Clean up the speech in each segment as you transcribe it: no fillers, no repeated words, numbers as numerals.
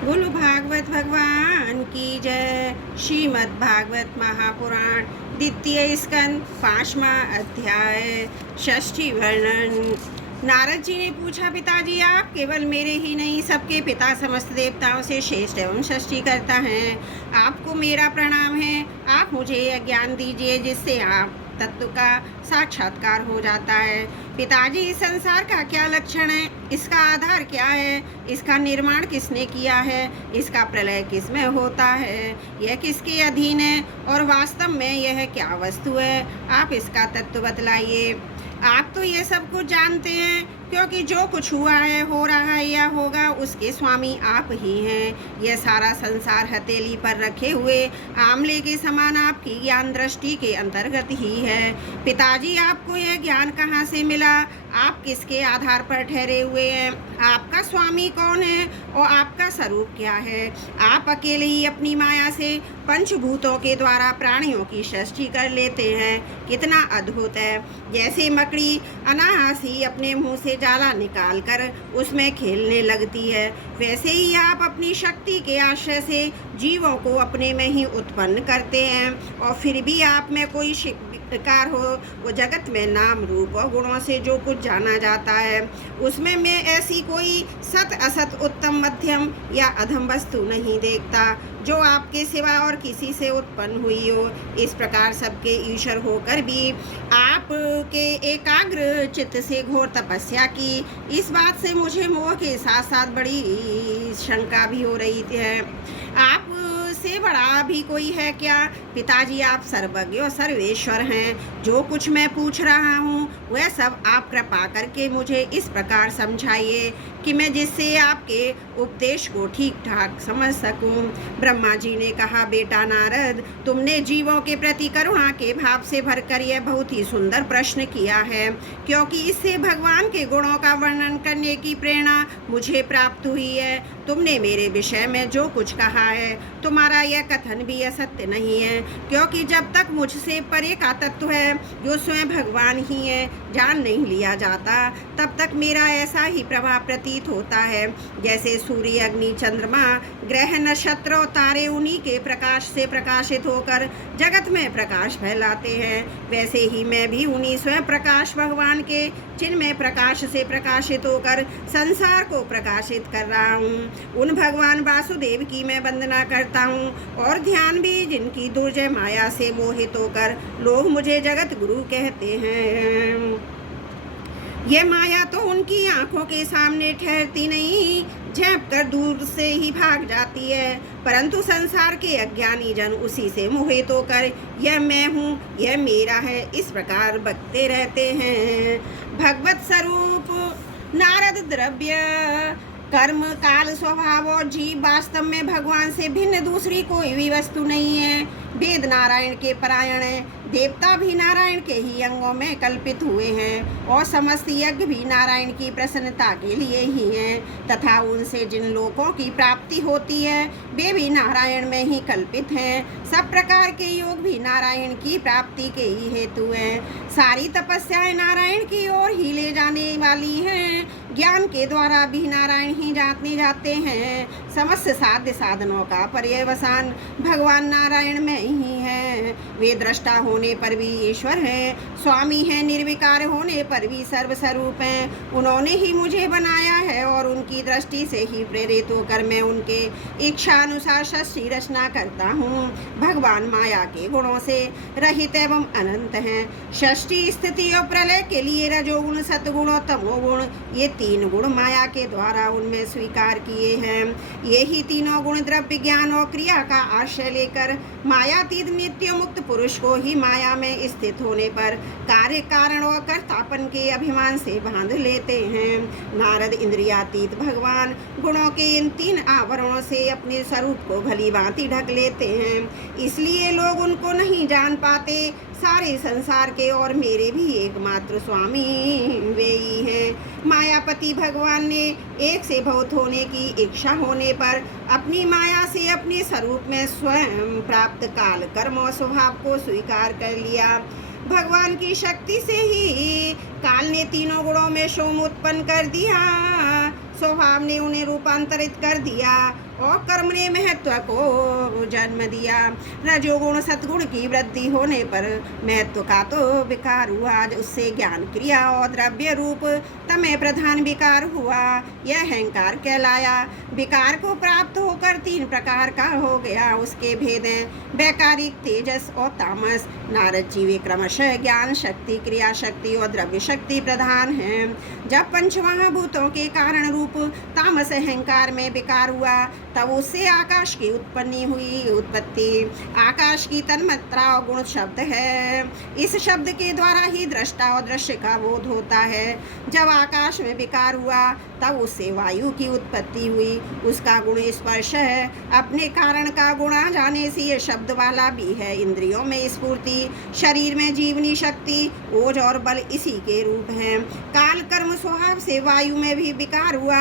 बोलो भागवत भगवान की जय। श्रीमद् भागवत महापुराण द्वितीय स्कंद 5वां अध्याय षष्ठी वर्णन। नारद जी ने पूछा, पिताजी आप केवल मेरे ही नहीं सबके पिता समस्त देवताओं से श्रेष्ठ एवं षष्ठी करता हैं। आपको मेरा प्रणाम है। आप मुझे यह ज्ञान दीजिए जिससे आप तत्व का साक्षात्कार हो जाता है। पिताजी, इस संसार का क्या लक्षण है? इसका आधार क्या है? इसका निर्माण किसने किया है? इसका प्रलय किसमें होता है? यह किसके अधीन है और वास्तव में यह क्या वस्तु है? आप इसका तत्व बतलाइए। आप तो ये सब कुछ जानते हैं, क्योंकि जो कुछ हुआ है, हो रहा है या होगा, उसके स्वामी आप ही हैं। यह सारा संसार हथेली पर रखे हुए आमले के समान आपकी ज्ञान दृष्टि के अंतर्गत ही है। पिताजी, आपको यह ज्ञान कहाँ से मिला? आप किसके आधार पर ठहरे हुए हैं? आपका स्वामी कौन है और आपका स्वरूप क्या है? आप अकेले ही अपनी माया से पंचभूतों के द्वारा प्राणियों की सृष्टि कर लेते हैं। कितना अद्भुत है! जैसे मकड़ी अनायास ही अपने मुंह से जाला निकालकर उसमें खेलने लगती है, वैसे ही आप अपनी शक्ति के आश्रय से जीवों को अपने में ही उत्पन्न करते हैं। और फिर भी आप में कोई प्रकार हो, वो जगत में नाम रूप और गुणों से जो कुछ जाना जाता है, उसमें मैं ऐसी कोई सत असत उत्तम मध्यम या अधम वस्तु नहीं देखता जो आपके सिवा और किसी से उत्पन्न हुई हो। इस प्रकार सबके ईश्वर होकर भी आपके एकाग्र चित्त से घोर तपस्या की, इस बात से मुझे मोह के साथ साथ बड़ी शंका भी हो रही है। आप से बड़ा भी कोई है क्या? पिताजी, आप सर्वज्ञ और सर्वेश्वर हैं। जो कुछ मैं पूछ रहा हूँ वह सब आप कृपा करके मुझे इस प्रकार समझाइए कि मैं जिससे आपके उपदेश को ठीक ठाक समझ सकूं। ब्रह्मा जी ने कहा, बेटा नारद, तुमने जीवों के प्रति करुणा के भाव से भरकर यह बहुत ही सुंदर प्रश्न किया है, क्योंकि इससे भगवान के गुणों का वर्णन करने की प्रेरणा मुझे प्राप्त हुई है। तुमने मेरे विषय में जो कुछ कहा है, तुम्हारा यह कथन भी असत्य नहीं है, क्योंकि जब तक मुझसे परे का तत्व है जो स्वयं भगवान ही है जान नहीं लिया जाता, तब तक मेरा ऐसा ही प्रभाव प्रतीत होता है जैसे सूर्य, अग्नि, चंद्रमा, ग्रह, नक्षत्र और तारे उन्हीं के प्रकाश से प्रकाशित होकर जगत में प्रकाश फैलाते हैं। वैसे ही मैं भी उन्हीं स्वयं प्रकाश भगवान के चिन्मय प्रकाश से प्रकाशित होकर संसार को प्रकाशित कर रहा हूँ। उन भगवान वासुदेव की मैं वंदना करता हूँ और ध्यान भी जिनकी दुर्जय माया से मोहित होकर लोग मुझे जगत गुरु कहते हैं। ये माया तो उनकी आंखों के सामने ठहरती नहीं, झेप कर दूर से ही भाग जाती है, परंतु संसार के अज्ञानी जन उसी से मोहित होकर यह मैं हूँ, यह मेरा है, इस प्रकार बकते रहते हैं। भगवत स्वरूप नारद, द्रव्य कर्म काल स्वभाव और जीव वास्तव में भगवान से भिन्न दूसरी कोई भी वस्तु नहीं है। वेद नारायण के परायण है, देवता भी नारायण के ही अंगों में कल्पित हुए हैं और समस्त यज्ञ भी नारायण की प्रसन्नता के लिए ही हैं, तथा उनसे जिन लोकों की प्राप्ति होती है वे भी नारायण में ही कल्पित हैं। सब प्रकार के योग भी नारायण की प्राप्ति के ही हेतु हैं। सारी तपस्याएं नारायण की ओर ही ले जाने वाली हैं। ज्ञान के द्वारा भी नारायण ही जाते हैं। समस्त साध्य साधनों का पर्यवसान भगवान नारायण में ही है। वे दृष्टा होने पर भी ईश्वर हैं, स्वामी हैं, निर्विकार होने पर भी सर्वस्वरूप हैं। उन्होंने ही मुझे बनाया है और उनकी दृष्टि से ही प्रेरित होकर मैं उनके इच्छा अनुसार सृष्टि रचना करता हूँ। भगवान माया के गुणों से रहित एवं अनंत हैं। सृष्टि, स्थिति और प्रलय के लिए रजोगुण, सतगुण और तमोगुण, ये 3 गुण माया के द्वारा उनमें स्वीकार किए हैं। ये ही तीनों गुण द्रव्य, ज्ञान और क्रिया का आश्रय लेकर मायातीत नित्य मुक्त पुरुष को ही माया में स्थित होने पर कार्य कारण और कर्तापन के अभिमान से बांध लेते हैं। नारद, इंद्रियातीत भगवान गुणों के इन 3 आवरणों से अपने स्वरूप को भली भांति ढक लेते हैं, इसलिए लोग उनको नहीं जान पाते। सारे संसार के और मेरे भी एकमात्र स्वामी वे ही हैं। मायापति भगवान ने एक से बहुत होने की इच्छा होने पर अपनी माया से अपने स्वरूप में स्वयं प्राप्त काल, कर्म और स्वभाव को स्वीकार कर लिया। भगवान की शक्ति से ही काल ने तीनों गुणों में सोम उत्पन्न कर दिया, स्वभाव ने उन्हें रूपांतरित कर दिया और कर्म ने महत्व को जन्म दिया। रजोगुण सद्गुण की वृद्धि होने पर महत्व का तो विकार हुआ, उससे ज्ञान क्रिया और द्रव्य रूप तमय प्रधान विकार हुआ, यह अहंकार कहलाया। विकार को प्राप्त होकर 3 प्रकार का हो गया, उसके भेद हैं वैकारिक, तेजस और तामस। नारद जी वे क्रमशः ज्ञान शक्ति, क्रिया शक्ति और द्रव्य शक्ति प्रधान हैं। जब पंचमहाभूतों के कारण रूप तामस अहंकार में विकार हुआ, तब उससे आकाश की उत्पत्ति। आकाश की तन्मात्रा और गुण शब्द है। इस शब्द के द्वारा ही दृष्टा और दृश्य का बोध होता है। जब आकाश में विकार हुआ, तब उससे वायु की उत्पत्ति हुई, उसका गुण स्पर्श है। अपने कारण का गुण आ जाने से यह शब्द वाला भी है। इंद्रियों में स्फूर्ति, शरीर में जीवनी शक्ति, ओज और बल इसी के रूप हैं। काल कर्म स्वभाव से वायु में भी विकार हुआ,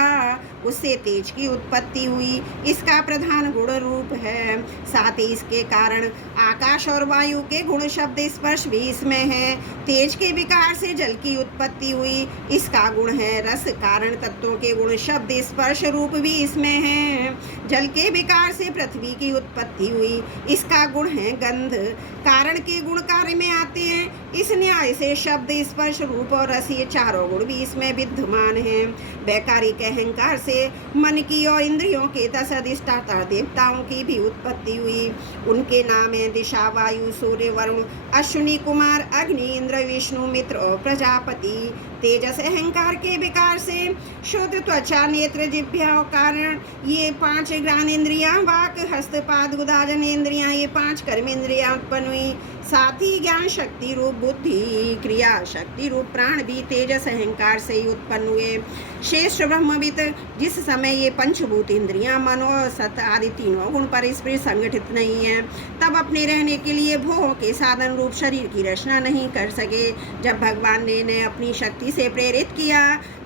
उससे तेज की उत्पत्ति हुई, इसका प्रधान गुण रूप है। साथ ही इसके कारण आकाश और वायु के गुण शब्द स्पर्श भी इसमें है। तेज के विकार से जल की उत्पत्ति हुई, इसका गुण है रस। कारण तत्वों के गुण शब्द स्पर्श रूप भी इसमें है। जल के विकार से पृथ्वी की उत्पत्ति हुई, इसका गुण है गंध। कारण के गुण कार्य में आते हैं। इस न्याय से शब्द स्पर्श रूप और रस ये चारों गुण भी इसमें विद्यमान हैं। वैकारिक अहंकार से मन की और इंद्रियों के 10 अधिष्ठाता देवताओं की भी उत्पत्ति हुई। उनके नाम हैं दिशा, वायु, सूर्य, वरुण, अश्विनी कुमार, अग्नि, इंद्र, विष्णु, मित्र और प्रजापति। तेजस अहंकार के विकार से शुद्ध त्वचा, नेत्र, जिह्वा और कारण ये 5 ज्ञानेंद्रियां, वाक, हस्त, पाद, गुदा, जनेंद्रियां ये 5 कर्मेंद्रियां उत्पन्न हुई। साथ ही ज्ञान शक्ति रूप बुद्धि, क्रिया शक्ति रूप प्राण भी तेजस अहंकार से ही उत्पन्न हुए। श्रेष्ठ ब्रह्मविद जिस समय ये पंचभूत इंद्रियां, मनो, सत आदि तीनों गुण परिस्फुट संगठित नहीं है, तब अपने रहने के लिए भोगों के साधन रूप शरीर की रचना नहीं कर सके। जब भगवान ने इन्हें अपनी शक्ति से प्रेरित किया,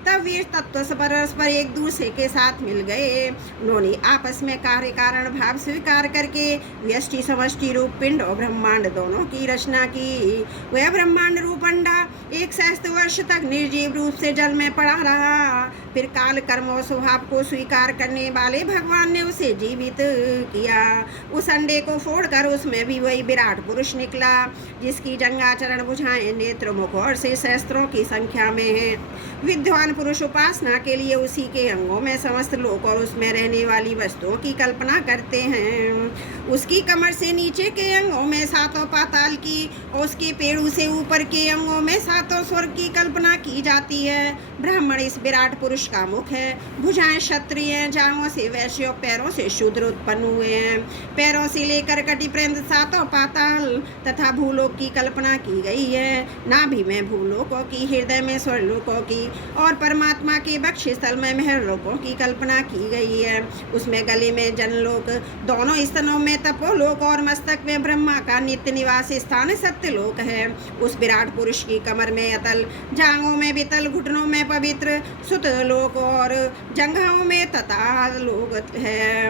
तब वे तत्व परस्पर एक दूसरे के साथ मिल गए। उन्होंने आपस में कार्य कारण भाव स्वीकार करके व्यष्टि समष्टि रूप पिंड और ब्रह्मांड दोनों की रचना की। वह ब्रह्मांड रूप अंडा 1 सहस्त्र वर्ष तक निर्जीव रूप से जल में पड़ा रहा। फिर काल कर्म और स्वभाव को स्वीकार करने वाले भगवान ने उसे जीवित किया। उस अंडे को फोड़कर उसमें भी वही विराट पुरुष निकला, जिसकी जंगाचरण भुजाएं, नेत्र, मुख और से सहस्त्रों की संख्या में है। विद्वान पुरुष उपासना के लिए उसी के अंगों में समस्त लोक और उसमें रहने वाली वस्तुओं की कल्पना करते हैं। उसकी कमर से नीचे के अंगों में 7 पाताल की और उसके पेड़ों से ऊपर के अंगों में 7 स्वर्ग की कल्पना की जाती है। ब्राह्मण इस विराट पुरुष का मुख है। भुजाएं क्षत्रिय हैं, जांघों से वैश्य और पैरों से शूद्र उत्पन्न हुए हैं। पैरों से लेकर कटी पर्यंत 7 पाताल तथा भूलोक की कल्पना की गई है। नाभि में भूलोकों की, हृदय में स्वर्लोकों की और परमात्मा के वक्ष स्थल में महर्लोकों की कल्पना की गई है। उसमें गले में जनलोक, दोनों स्तनों में तपोलोक और मस्तक में ब्रह्मा का नित्य निवास स्थान सत्यलोक है। उस विराट पुरुष की कमर में अतल, जांघों में वितल, घुटनों में पवित्र सुतलोक और जंघाओं में तताल लोक है।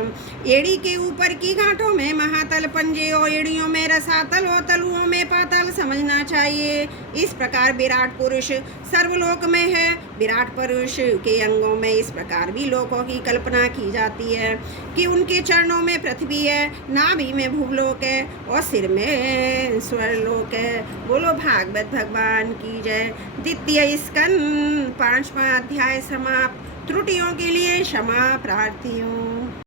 एड़ी के ऊपर की गांठों में महातल, पंजे और एड़ियों में रसातल और तलुओं में पाताल समझना चाहिए। इस प्रकार विराट पुरुष सर्वलोक में है। विराट पुरुष के अंगों में इस प्रकार भी लोकों की कल्पना की जाती है कि उनके चरणों में पृथ्वी है, नाभि में भूलोक है और सिर में स्वर्लोक है। बोलो भागवत भगवान की जय। द्वितीय स्कंद 5वां अध्याय समाप्त। त्रुटियों के लिए क्षमा प्रार्थी हूँ।